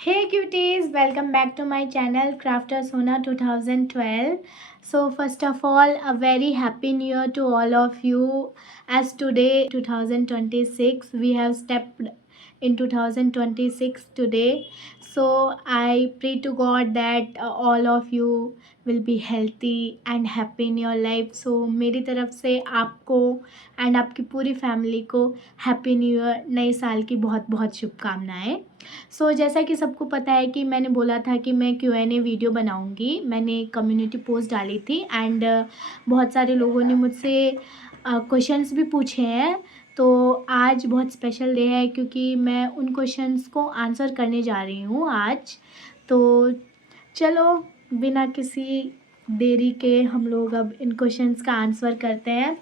Hey cuties, welcome back to my channel Crafter Sona 2012. So first of all, a very happy new year to all of you. As today 2026, we have stepped in 2026 today. So I pray to God that all of you will be healthy and happy in your life. So मेरी तरफ से आपको and आपकी पूरी family को happy new year नए साल की बहुत बहुत शुभकामनाएं। जैसा कि सबको पता है कि मैंने बोला था कि मैं Q&A वीडियो बनाऊंगी। मैंने कम्युनिटी पोस्ट डाली थी एंड बहुत सारे लोगों ने मुझसे क्वेश्चंस भी पूछे हैं। तो आज बहुत स्पेशल डे है क्योंकि मैं उन क्वेश्चंस को आंसर करने जा रही हूँ आज। तो चलो बिना किसी देरी के हम लोग अब इन क्वेश्चंस का आंसर करते हैं।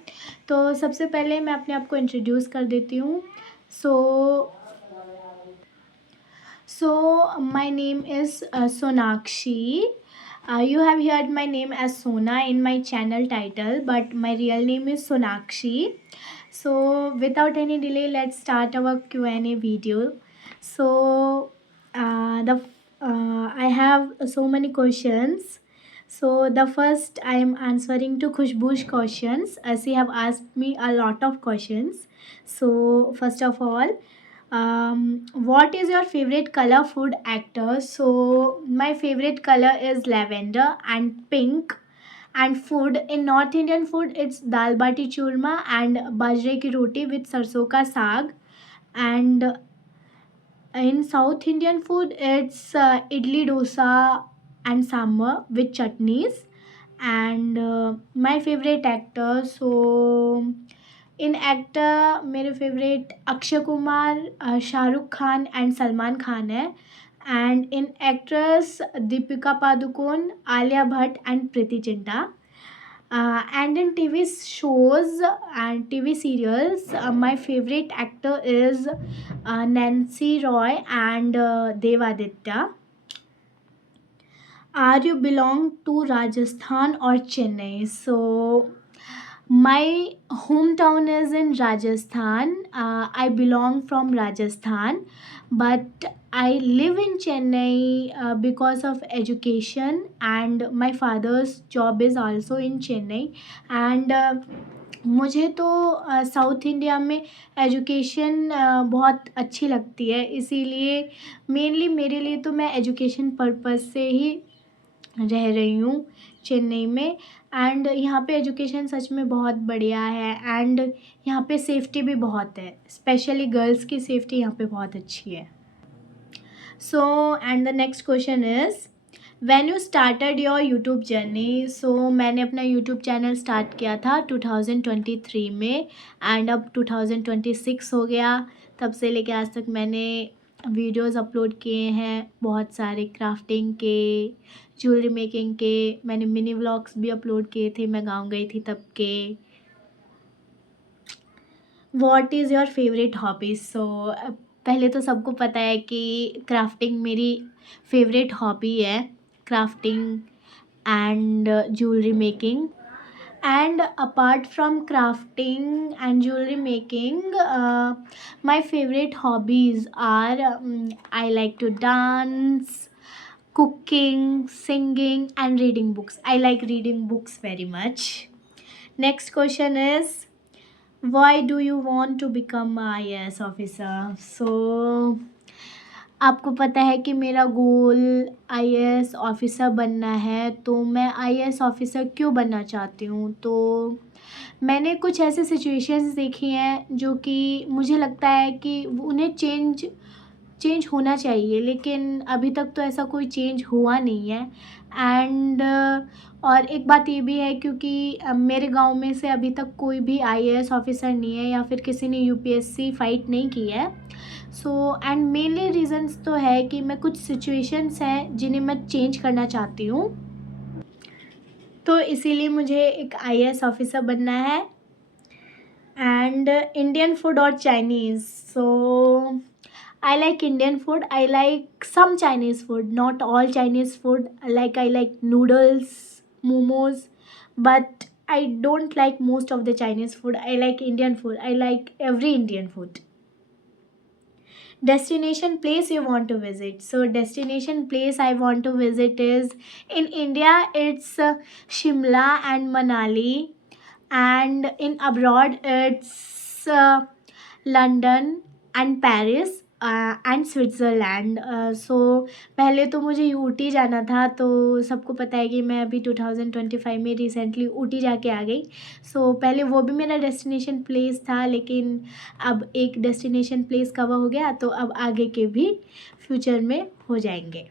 तो सबसे पहले मैं अपने आप को इंट्रोड्यूस कर देती हूँ। So my name is Sonakshi. You have heard my name as Sona in my channel title, but my real name is Sonakshi. So without any delay, let's start our Q&A video. So the I have so many questions. So the first I am answering to Khushbu's questions as she have asked me a lot of questions. So first of all, what is your favorite color food actor? So my favorite color is lavender and pink. And food in North Indian food, it's dal bati churma and bajre ki roti with sarson ka saag. And in South Indian food, it's idli dosa and sambar with chutneys. And my favorite actor, so in actor मेरे favourite Akshay Kumar, Shahrukh Khan and Salman Khan है। And in actress Deepika Padukone, Alia Bhatt and Preity Zinta. And in TV shows and TV serials, my favorite actor is Nancy Roy and Dev Aditya. Are you belong to Rajasthan or Chennai? So my hometown is in Rajasthan. I belong from Rajasthan, but I live in Chennai because of education, and my father's job is also in Chennai. And मुझे तो south India में education बहुत अच्छी लगती है, इसीलिए mainly मेरे लिए तो मैं एजुकेशन पर्पस से ही रह रही हूँ चेन्नई में। एंड यहाँ पे एजुकेशन सच में बहुत बढ़िया है एंड यहाँ पे सेफ्टी भी बहुत है, स्पेशली गर्ल्स की सेफ्टी यहाँ पे बहुत अच्छी है। So and the next question is when you started your YouTube journey? So मैंने अपना यूट्यूब चैनल स्टार्ट किया था 2023 में एंड अब 2026 हो गया। तब से लेके आज तक मैंने वीडियोस अपलोड किए हैं, बहुत सारे क्राफ्टिंग के, ज्वेलरी मेकिंग के। मैंने मिनी व्लॉग्स भी अपलोड किए थे, मैं गाँव गई थी तब के। What is your favourite hobbies? So पहले तो सबको पता है कि क्राफ्टिंग मेरी फेवरेट हॉबी है, crafting and jewelry making. And apart from crafting and jewelry making, my favorite hobbies are I like to dance, cooking, singing, and reading books. I like reading books very much. Next question is why do you want to become a IAS officer? So आपको पता है कि मेरा गोल IAS officer बनना है। तो मैं IAS officer क्यों बनना चाहती हूँ? तो मैंने कुछ ऐसे सिचुएशंस देखी हैं जो कि मुझे लगता है कि उन्हें चेंज होना चाहिए, लेकिन अभी तक तो ऐसा कोई चेंज हुआ नहीं है। एंड और एक बात ये भी है क्योंकि मेरे गांव में से अभी तक कोई भी आईएएस ऑफ़िसर नहीं है या फिर किसी ने यूपीएससी फ़ाइट नहीं की है। सो एंड मेनली रीज़न्स तो है कि मैं कुछ सिचुएशंस हैं जिन्हें मैं चेंज करना चाहती हूँ, तो इसीलिए मुझे एक आईएएस ऑफ़िसर बनना है। एंड इंडियन फूड और Chinese? So I like Indian food. I like some Chinese food, not all Chinese food. Like I like noodles, momos, but I don't like most of the Chinese food. I like Indian food. I like every Indian food. Destination place you want to visit. So destination place I want to visit is in India. It's Shimla and Manali, and in abroad it's London and Paris and Switzerland. So पहले तो मुझे ऊटी जाना था, तो सबको पता है कि मैं अभी 2025 में रिसेंटली ऊटी जाके आ गई। सो पहले वो भी मेरा डेस्टिनेशन प्लेस था, लेकिन अब एक डेस्टिनेशन प्लेस कवर हो गया, तो अब आगे के भी फ्यूचर में हो जाएंगे।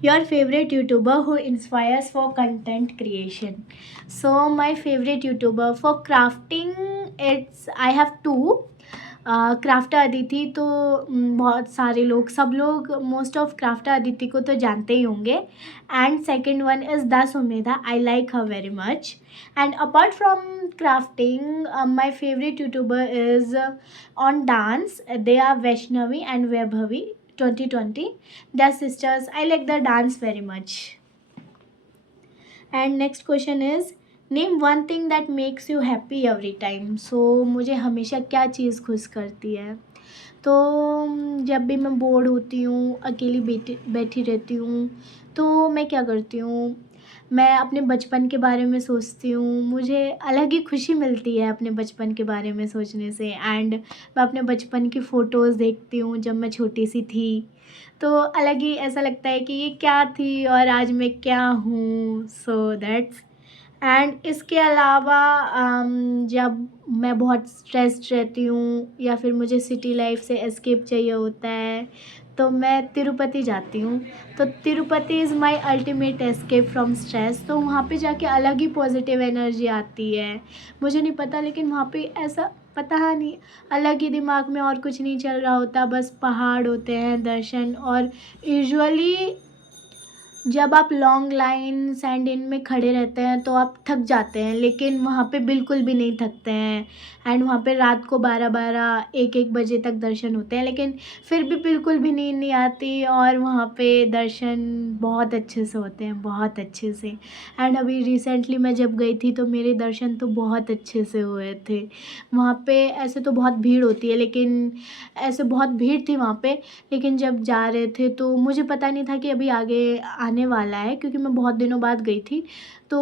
Your favorite YouTuber who inspires for content creation. So my favorite YouTuber for crafting, it's I have two. Crafter Aditi तो बहुत सारे लोग, सब लोग मोस्ट ऑफ क्राफ्टर अदिति को तो जानते ही होंगे। And second one is the Sumedha, I like her very much. And apart from crafting, my favorite YouTuber is on dance. They are Vaishnavi and Vaibhavi 2020. They are sisters. I like the dance very much. And next question is name one thing that makes you happy every time. So मुझे हमेशा क्या चीज़ खुश करती है, तो जब भी मैं बोर्ड होती हूँ, अकेली बैठी रहती हूँ, तो मैं क्या करती हूँ, मैं अपने बचपन के बारे में सोचती हूँ। मुझे अलग ही खुशी मिलती है अपने बचपन के बारे में सोचने से। एंड मैं अपने बचपन की फ़ोटोज़ देखती हूँ जब मैं छोटी सी थी, तो अलग ही ऐसा लगता है कि ये क्या थी और आज मैं क्या हूँ। So that's. एंड इसके अलावा जब मैं बहुत स्ट्रेस्ड रहती हूँ या फिर मुझे सिटी लाइफ से एस्केप चाहिए होता है, तो मैं तिरुपति जाती हूँ। तो Tirupati is my ultimate escape from stress. तो वहाँ पे जाके अलग ही पॉजिटिव एनर्जी आती है। मुझे नहीं पता, लेकिन वहाँ पे ऐसा पता नहीं, अलग ही दिमाग में और कुछ नहीं चल रहा होता, बस पहाड़ होते हैं, दर्शन। और यूजुअली जब आप लॉन्ग लाइन्स एंड इन में खड़े रहते हैं तो आप थक जाते हैं, लेकिन वहाँ पे बिल्कुल भी नहीं थकते हैं। एंड वहाँ पे रात को 12-12 1-1 बजे तक दर्शन होते हैं, लेकिन फिर भी बिल्कुल भी नींद नहीं आती, और वहाँ पे दर्शन बहुत अच्छे से होते हैं, बहुत अच्छे से। एंड अभी रिसेंटली मैं जब गई थी तो मेरे दर्शन तो बहुत अच्छे से हुए थे। वहाँ पे ऐसे तो बहुत भीड़ होती है, लेकिन ऐसे बहुत भीड़ थी वहाँ पे, लेकिन जब जा रहे थे तो मुझे पता नहीं था कि अभी आगे आने वाला है, क्योंकि मैं बहुत दिनों बाद गई थी। तो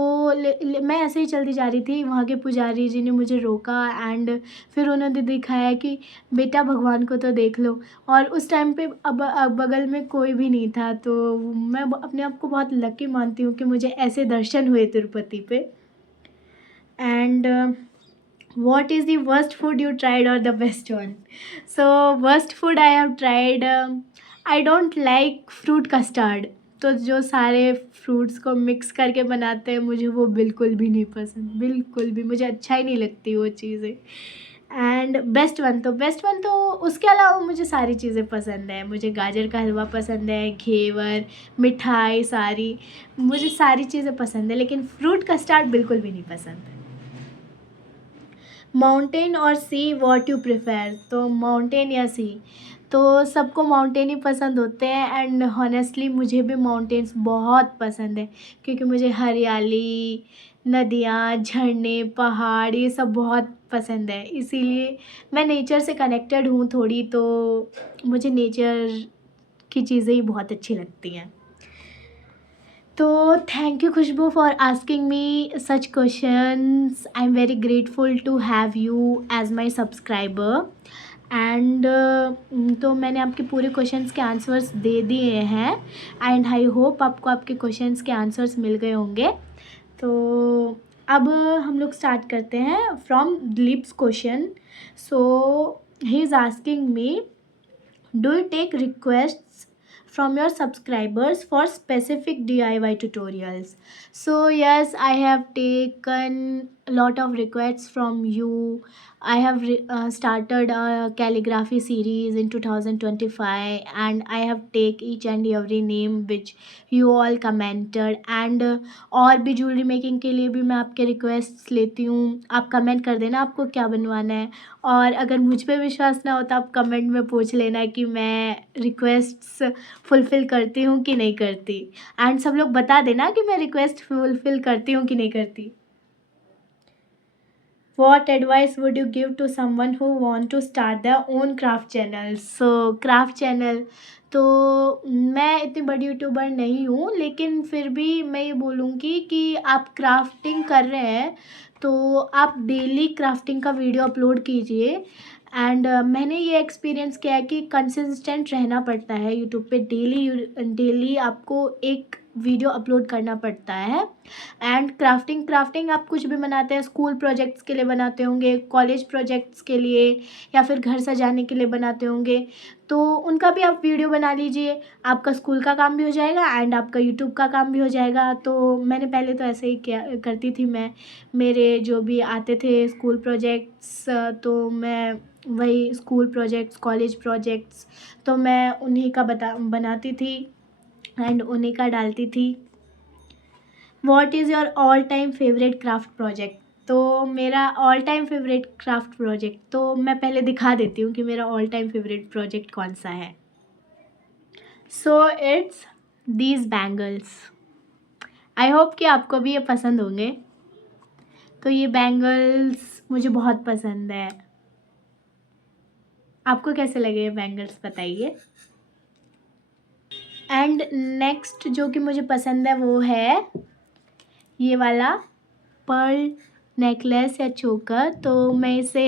मैं ऐसे ही चलती जा रही थी, वहाँ के पुजारी जी ने मुझे रोका एंड फिर उन्होंने दिखाया कि बेटा भगवान को तो देख लो। और उस टाइम पे अब बगल में कोई भी नहीं था, तो मैं अपने आप को बहुत लकी मानती हूँ कि मुझे ऐसे दर्शन हुए तिरुपति पे। And what is the worst food you tried or the best one? So worst food I have tried, I don't like fruit custard। तो जो सारे फ्रूट्स को मिक्स करके बनाते हैं, मुझे वो बिल्कुल भी नहीं पसंद, बिल्कुल भी मुझे अच्छा ही नहीं लगती वो चीज़ें। एंड बेस्ट वन तो उसके अलावा मुझे सारी चीज़ें पसंद है। मुझे गाजर का हलवा पसंद है, घेवर, मिठाई, सारी, मुझे सारी चीज़ें पसंद है, लेकिन फ्रूट कस्टर्ड बिल्कुल भी नहीं पसंद है। माउंटेन और सी, व्हाट यू प्रेफर? तो माउंटेन या सी, तो सबको माउंटेन ही पसंद होते हैं। एंड हॉनेस्टली मुझे भी माउंटेन्स बहुत पसंद है, क्योंकि मुझे हरियाली, नदियाँ, झरने, पहाड़, ये सब बहुत पसंद है। इसीलिए मैं नेचर से कनेक्टेड हूँ थोड़ी, तो मुझे नेचर की चीज़ें ही बहुत अच्छी लगती हैं। तो thank you Khushboo for asking me such questions. I am very grateful to have you as my subscriber. And तो मैंने आपके पूरे क्वेश्चंस के आंसर्स दे दिए हैं, एंड आई होप आपको आपके क्वेश्चंस के आंसर्स मिल गए होंगे। तो अब हम लोग स्टार्ट करते हैं from Dilip's question. So he is asking me, do you take requests from your subscribers for specific DIY tutorials? So yes, I have taken a lot of requests from you. I have started a calligraphy series in 2025, and I have take each and every name which you all commented. And और भी jewellery making के लिए भी मैं आपके requests लेती हूँ। आप कमेंट कर देना आपको क्या बनवाना है, और अगर मुझ पे विश्वास ना हो तो आप कमेंट में पूछ लेना कि मैं रिक्वेस्ट्स फुलफ़िल करती हूँ कि नहीं करती। एंड सब लोग बता देना कि मैं रिक्वेस्ट फुलफ़िल करती हूँ कि नहीं करती। What advice would you give to someone who want to start their own craft channel? So craft channel, तो मैं इतनी बड़ी यूट्यूबर नहीं हूँ, लेकिन फिर भी मैं ये बोलूँगी कि आप क्राफ्टिंग कर रहे हैं तो आप डेली क्राफ्टिंग का वीडियो अपलोड कीजिए। एंड मैंने ये एक्सपीरियंस किया है कि कंसिस्टेंट रहना पड़ता है यूट्यूब पे। डेली आपको एक वीडियो अपलोड करना पड़ता है। एंड क्राफ्टिंग क्राफ्टिंग आप कुछ भी बनाते हैं, स्कूल प्रोजेक्ट्स के लिए बनाते होंगे, कॉलेज प्रोजेक्ट्स के लिए, या फिर घर सजाने के लिए बनाते होंगे, तो उनका भी आप वीडियो बना लीजिए। आपका स्कूल का काम भी हो जाएगा एंड आपका यूट्यूब का काम भी हो जाएगा। तो मैंने पहले तो ऐसे ही किया करती थी मैं। मेरे जो भी आते थे स्कूल प्रोजेक्ट्स, तो मैं वही स्कूल प्रोजेक्ट्स, कॉलेज प्रोजेक्ट्स, तो मैं उन्हीं का बनाती थी एंड उन्हीं का डालती थी। What is your all time favourite craft project? तो मेरा all time favourite craft project, तो मैं पहले दिखा देती हूँ कि मेरा ऑल टाइम फेवरेट प्रोजेक्ट कौन सा है। So it's these bangles. I hope कि आपको भी ये पसंद होंगे। तो ये बैंगल्स मुझे बहुत पसंद है। आपको कैसे लगे ये बैंगल्स, बताइए। एंड नेक्स्ट जो कि मुझे पसंद है वो है ये वाला पर्ल नेकलेस या चोकर। तो मैं इसे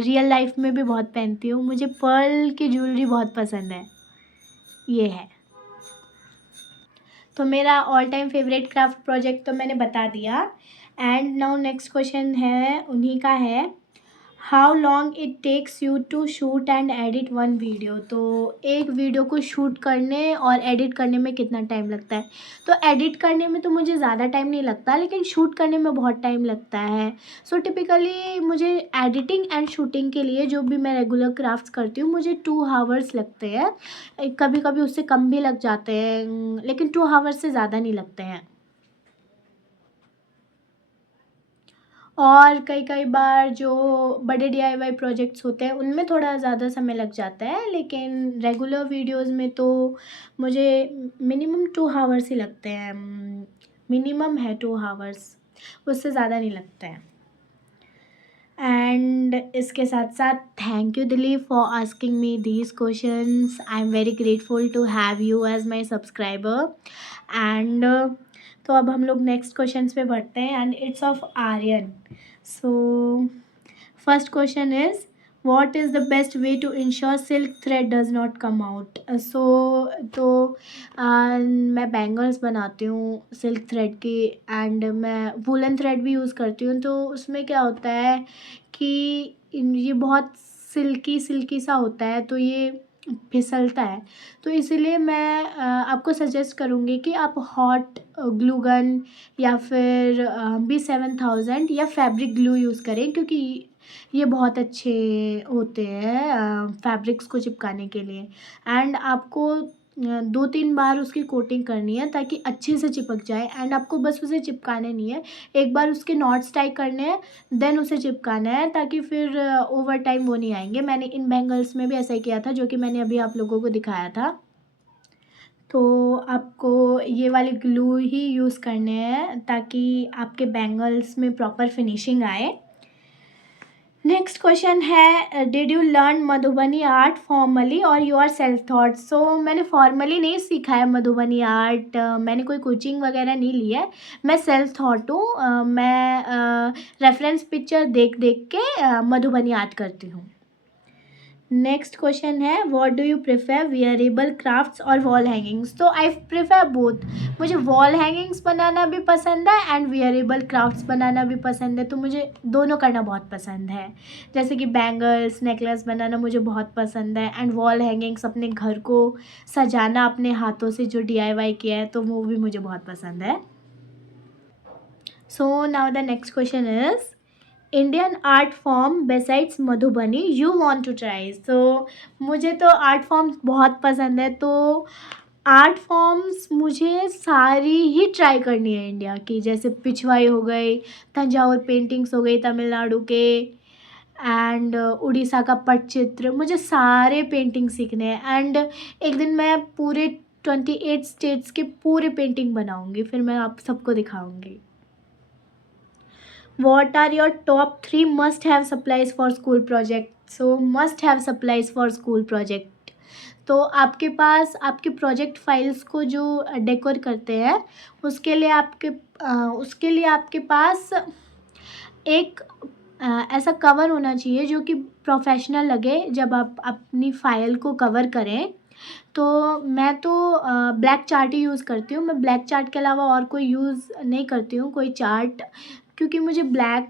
रियल लाइफ में भी बहुत पहनती हूँ। मुझे पर्ल की ज्वेलरी बहुत पसंद है। ये है। तो मेरा all time favourite craft project तो मैंने बता दिया। एंड नाउ नेक्स्ट क्वेश्चन है उन्हीं का है, how long it takes you to shoot and edit one video? तो एक वीडियो को शूट करने और एडिट करने में कितना टाइम लगता है? तो एडिट करने में तो मुझे ज़्यादा टाइम नहीं लगता, लेकिन शूट करने में बहुत टाइम लगता है। सो टिपिकली मुझे एडिटिंग एंड शूटिंग के लिए जो भी मैं रेगुलर क्राफ्ट्स करती हूँ, मुझे 2 आवर्स लगते हैं। कभी कभी उससे कम भी लग जाते हैं, लेकिन 2 आवर्स से ज़्यादा नहीं लगते हैं। और कई कई बार जो बड़े DIY प्रोजेक्ट्स होते हैं उनमें थोड़ा ज़्यादा समय लग जाता है, लेकिन रेगुलर वीडियोस में तो मुझे मिनिमम 2 आवर्स ही लगते हैं। मिनिमम है 2 आवर्स, उससे ज़्यादा नहीं लगते हैं। एंड इसके साथ साथ thank you Dilip for asking me these questions. I am very grateful to have you as my subscriber. And तो अब हम लोग नेक्स्ट क्वेश्चंस पे बढ़ते हैं and it's of Aryan. So first question is, what is the best way to ensure silk thread does not come out? सो तो मैं bangles बनाती हूँ सिल्क थ्रेड की, एंड मैं वूलन थ्रेड भी यूज़ करती हूँ। तो उसमें क्या होता है कि ये बहुत सिल्की सिल्की सा होता है, तो ये फिसलता है। तो इसीलिए मैं आपको सजेस्ट करूँगी कि आप हॉट ग्लू गन या फिर B7000 या फैब्रिक ग्लू यूज़ करें, क्योंकि ये बहुत अच्छे होते हैं फैब्रिक्स को चिपकाने के लिए। एंड आपको 2-3 बार उसकी कोटिंग करनी है ताकि अच्छे से चिपक जाए। एंड आपको बस उसे चिपकाने नहीं है, एक बार उसके नॉट्स टाई करने हैं, देन उसे चिपकाना है, ताकि फिर ओवर टाइम वो नहीं आएंगे। मैंने इन बैंगल्स में भी ऐसा ही किया था, जो कि मैंने अभी आप लोगों को दिखाया था। तो आपको ये वाले ग्लू ही यूज़ करने हैं ताकि आपके बैंगल्स में प्रॉपर फिनिशिंग आए। नेक्स्ट क्वेश्चन है, did you learn Madhubani art formally और योर सेल्फ थॉट? सो मैंने फॉर्मली नहीं सीखा है मधुबनी आर्ट, मैंने कोई कोचिंग वगैरह नहीं ली है। मैं सेल्फ थॉट हूँ। मैं रेफरेंस पिक्चर देख देख के मधुबनी आर्ट करती हूँ। नेक्स्ट क्वेश्चन है, what do you prefer, wearable crafts और वॉल हैंगिंग्स? तो आई प्रेफर बोथ। मुझे वॉल हैंगिंग्स बनाना भी पसंद है एंड वियरेबल क्राफ्ट्स बनाना भी पसंद है। तो मुझे दोनों करना बहुत पसंद है। जैसे कि बैंगल्स, नेकलेस बनाना मुझे बहुत पसंद है, एंड वॉल हैंगिंग्स अपने घर को सजाना अपने हाथों से जो DIY किया है, तो वो भी मुझे बहुत पसंद है। So now the next question is, Indian art form besides Madhubani you want to try? तो मुझे तो आर्ट फॉर्म्स बहुत पसंद है। तो आर्ट फॉर्म्स मुझे सारी ही ट्राई करनी है इंडिया की, जैसे पिछवाई हो गई, तंजावुर पेंटिंग्स हो गई तमिलनाडु के, एंड उड़ीसा का पटचित्र, मुझे सारे पेंटिंग सीखने हैं। एंड एक दिन मैं पूरे 28 स्टेट्स के पूरे पेंटिंग बनाऊंगी, फिर मैं आप सबको दिखाऊंगी। What are your top 3 must have supplies for school project? So must have supplies for school project. तो आपके पास आपके प्रोजेक्ट फाइल्स को जो डेकोर करते हैं उसके लिए आपके पास एक ऐसा कवर होना चाहिए जो कि प्रोफेशनल लगे जब आप अपनी फ़ाइल को कवर करें। तो मैं तो ब्लैक चार्ट ही यूज़ करती हूँ। मैं ब्लैक चार्ट के अलावा और कोई यूज़ नहीं करती हूँ कोई चार्ट, क्योंकि मुझे ब्लैक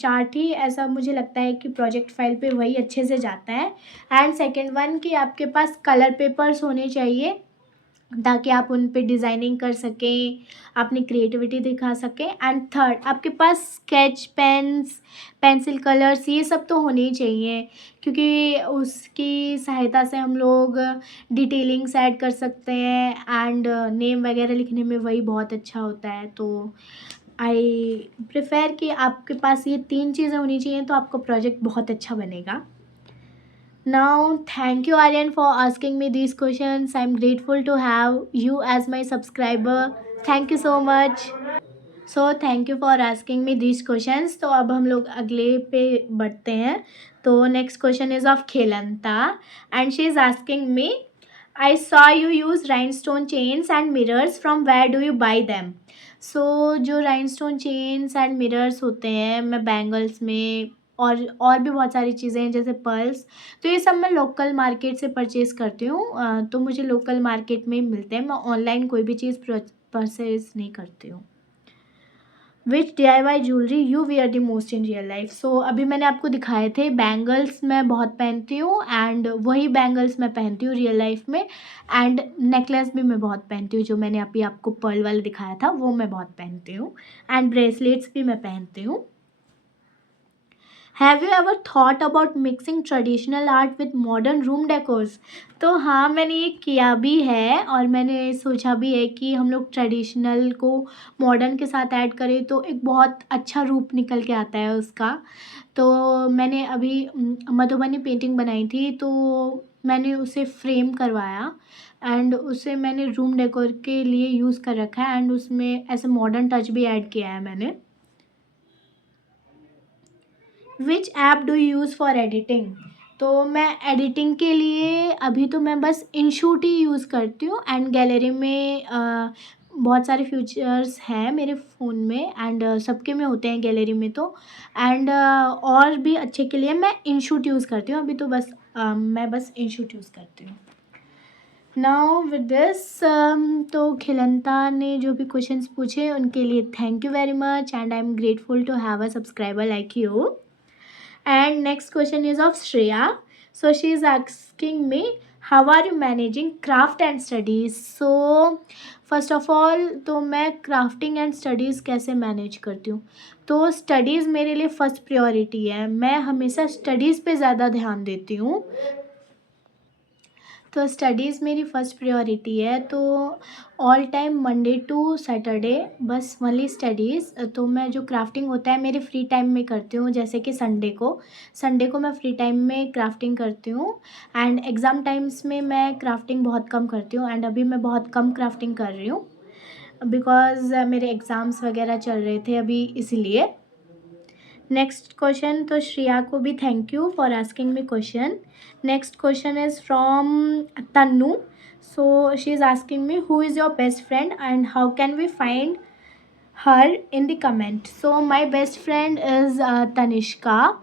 चार्ट ही ऐसा मुझे लगता है कि प्रोजेक्ट फाइल पे वही अच्छे से जाता है। एंड सेकंड वन कि आपके पास कलर पेपर्स होने चाहिए ताकि आप उन पे डिज़ाइनिंग कर सकें, अपनी क्रिएटिविटी दिखा सकें। एंड थर्ड आपके पास स्केच पेन्स, पेंसिल कलर्स ये सब तो होने ही चाहिए, क्योंकि उसकी सहायता से हम लोग डिटेलिंग्स ऐड कर सकते हैं एंड नेम वगैरह लिखने में वही बहुत अच्छा होता है। तो आई प्रेफर कि आपके पास ये 3 चीज़ें होनी चाहिए तो आपका प्रोजेक्ट बहुत अच्छा बनेगा। Now, thank you Aryan for asking me these questions. I'm grateful to have you as my subscriber. Thank you so much. So thank you for asking me these questions. तो अब हम लोग अगले पे बढ़ते हैं। तो next question is of Khelanta and she is asking me, I saw you use rhinestone chains and mirrors. From where do you buy them? So जो rhinestone chains and mirrors होते हैं मैं बैंगल्स में और भी बहुत सारी चीज़ें हैं जैसे पर्ल्स, तो ये सब मैं लोकल मार्केट से परचेज़ करती हूँ। तो मुझे लोकल मार्केट में मिलते हैं। मैं ऑनलाइन कोई भी चीज़ परचेज़ नहीं करती हूँ। Which DIY jewellery you wear the most in real life? So अभी मैंने आपको दिखाए थे बैंगल्स मैं बहुत पहनती हूँ एंड वही बैंगल्स मैं पहनती हूँ रियल लाइफ में। एंड नेकलेस भी मैं बहुत पहनती हूँ, जो मैंने अभी आपको पर्ल वाला दिखाया था वो मैं बहुत पहनती हूँ। एंड ब्रेसलेट्स भी मैं पहनती हूँ। Have you ever thought about mixing traditional art with modern room decors? तो हाँ, मैंने ये किया भी है और मैंने सोचा भी है कि हम लोग ट्रेडिशनल को मॉडर्न के साथ ऐड करें तो एक बहुत अच्छा रूप निकल के आता है उसका। तो मैंने अभी मधुबनी पेंटिंग बनाई थी, तो मैंने उसे फ्रेम करवाया एंड उसे मैंने रूम डेकोर के लिए यूज़ कर रखा है एंड उसमें ऐसे मॉडर्न टच भी ऐड किया है मैंने। विच app do you use for editing? तो मैं एडिटिंग के लिए अभी तो मैं बस इनशूट ही यूज़ करती हूँ एंड गैलरी में बहुत सारे फीचर्स हैं मेरे फ़ोन में एंड सबके में होते हैं गैलरी में तो। एंड और भी अच्छे के लिए मैं इनशूट यूज़ करती हूँ। अभी तो बस मैं बस इनशूट यूज़ करती हूँ। नाउ विद दिस तो खिलंता ने जो भी क्वेश्चंस पूछे उनके लिए thank you very much and I am grateful to have a subscriber like you. And next question is of Shreya. So she is asking me, how are you managing craft and studies? So first of all तो मैं crafting and studies कैसे manage करती हूँ? तो studies मेरे लिए first priority है। मैं हमेशा स्टडीज़ पे ज़्यादा ध्यान देती हूँ। तो स्टडीज़ मेरी फ़र्स्ट प्रायोरिटी है। तो all time Monday to Saturday बस ओनली स्टडीज़। तो मैं जो क्राफ्टिंग होता है मेरे फ्री टाइम में करती हूँ, जैसे कि संडे को मैं फ्री टाइम में क्राफ्टिंग करती हूँ। एंड एग्ज़ाम टाइम्स में मैं क्राफ्टिंग बहुत कम करती हूँ एंड अभी मैं बहुत कम क्राफ्टिंग कर रही हूँ बिकॉज़ मेरे एग्ज़ाम्स वगैरह चल रहे थे अभी, इसीलिए। नेक्स्ट क्वेश्चन, तो श्रेया को भी thank you for asking me question. Next question is from Tannu. So she is asking me, who is your best friend and how can we find her in the comment? So my best friend is Tanishka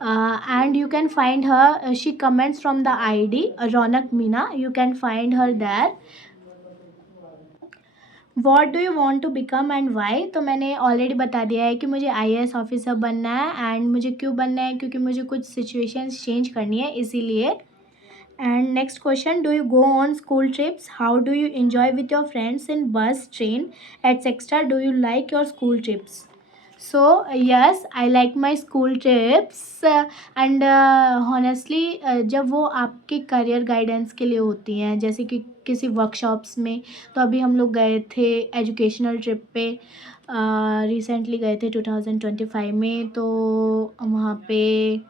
and you can find her, she comments from the ID Ronak Meena, you can find her there. What do you want to become and why? तो मैंने already बता दिया है कि मुझे IAS officer बनना है and मुझे क्यों बनना है, क्योंकि मुझे कुछ सिचुएशंस चेंज करनी है इसीलिए। And next question, do you go on school trips? How do you enjoy with your friends in bus, train etcetera? Do you like your school trips? So yes, I like my school trips and honestly जब वो आपके career guidance के लिए होती हैं, जैसे कि किसी वर्कशॉप्स में। तो अभी हम लोग गए थे एजुकेशनल ट्रिप पे, रिसेंटली गए थे 2025 में। तो वहाँ पे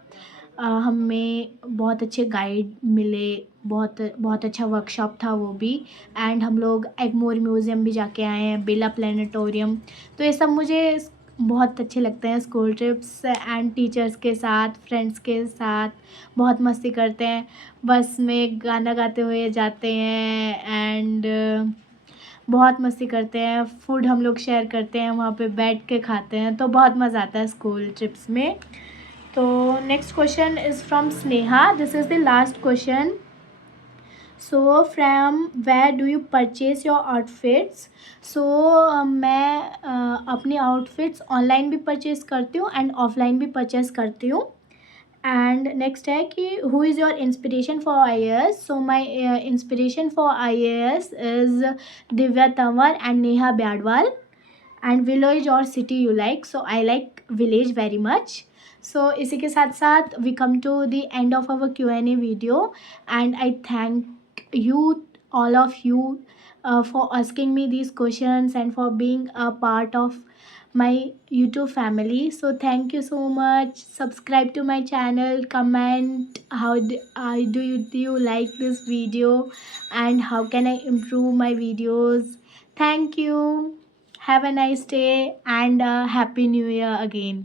हमें बहुत अच्छे गाइड मिले, बहुत बहुत अच्छा वर्कशॉप था वो भी। एंड हम लोग एगमोर म्यूज़ियम भी जाके आए हैं, बेला प्लानिटोरियम। तो ये सब मुझे बहुत अच्छे लगते हैं स्कूल ट्रिप्स, एंड टीचर्स के साथ, फ्रेंड्स के साथ बहुत मस्ती करते हैं। बस में गाना गाते हुए जाते हैं, एंड बहुत मस्ती करते हैं। फूड हम लोग शेयर करते हैं, वहाँ पे बैठ के खाते हैं, तो बहुत मज़ा आता है स्कूल ट्रिप्स में। तो next question is from Sneha, this is the last question. So from where do you purchase your outfits? So मैं अपनी आउटफिट्स ऑनलाइन भी परचेज करती हूँ एंड ऑफलाइन भी परचेज करती हूँ। एंड नेक्स्ट है कि who is your inspiration for I A S? So my inspiration for I A S is Divya Tanwar and Neha Byadwal. And village or city you like? So I like village very much. So इसी के साथ साथ we come to the end of our Q&A video, and I thank you, all of you, for asking me these questions and for being a part of my YouTube family. So thank you so much. Subscribe to my channel, comment how do you like this video, and how can I improve my videos. Thank you. Have a nice day, and happy new year again.